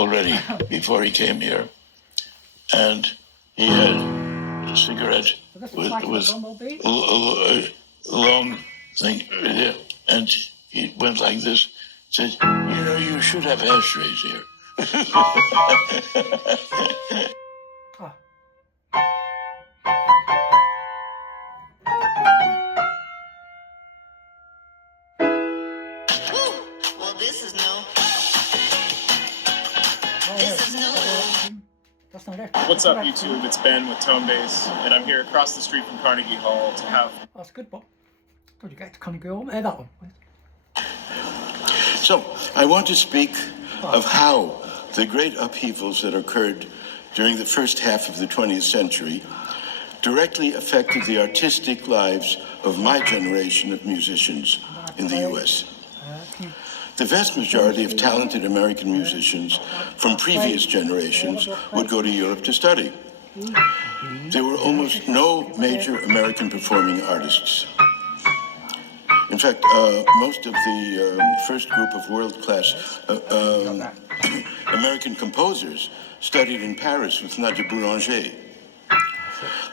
already before he came here, and he had a cigarette with a long thing, and he went like this, said, "You know, you should have ashtrays here." Well, this is new. This is new. What's up, YouTube? It's Ben with Tone Bass, and I'm here across the street from Carnegie Hall to have... That's good, Bob. Did you get to Carnegie Hall? That one. So, I want to speak of how the great upheavals that occurred during the first half of the 20th century directly affected the artistic lives of my generation of musicians in the U.S. The vast majority of talented American musicians from previous generations would go to Europe to study. There were almost no major American performing artists. In fact, most of the first group of world-class American composers studied in Paris with Nadia Boulanger.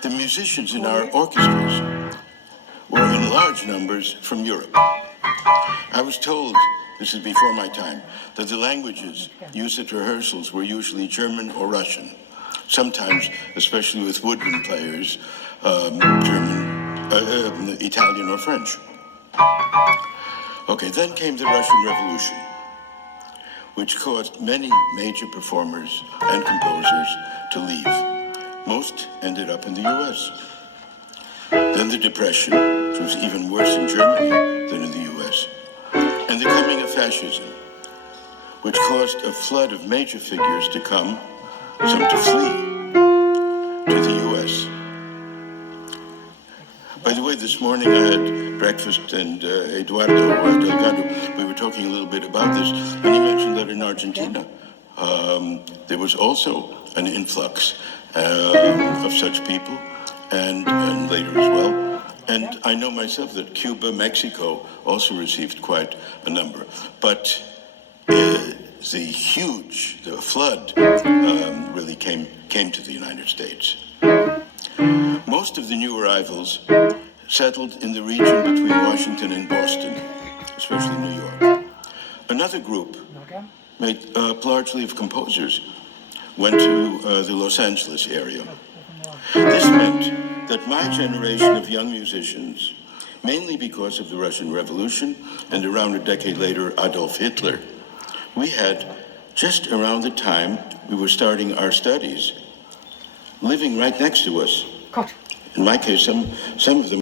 The musicians in our orchestras were in large numbers from Europe. I was told, this is before my time, that the languages used at rehearsals were usually German or Russian. Sometimes, especially with woodwind players, German, Italian or French. Okay, then came the Russian Revolution, which caused many major performers and composers to leave. Most ended up in the US. Then the Depression, which was even worse in Germany than in the US. And the coming of fascism, which caused a flood of major figures to come, some to flee, to the US. By the way, this morning I had breakfast and Eduardo Delgado, we were talking a little bit about this, and he mentioned that in Argentina there was also an influx of such people, and later as well. And I know myself that Cuba, Mexico also received quite a number. But the flood really came to the United States. Most of the new arrivals settled in the region between Washington and Boston, especially New York. Another group, made up largely of composers, went to the Los Angeles area. This meant that my generation of young musicians, mainly because of the Russian Revolution and around a decade later Adolf Hitler, we had, just around the time we were starting our studies, living right next to us. In my case, some of them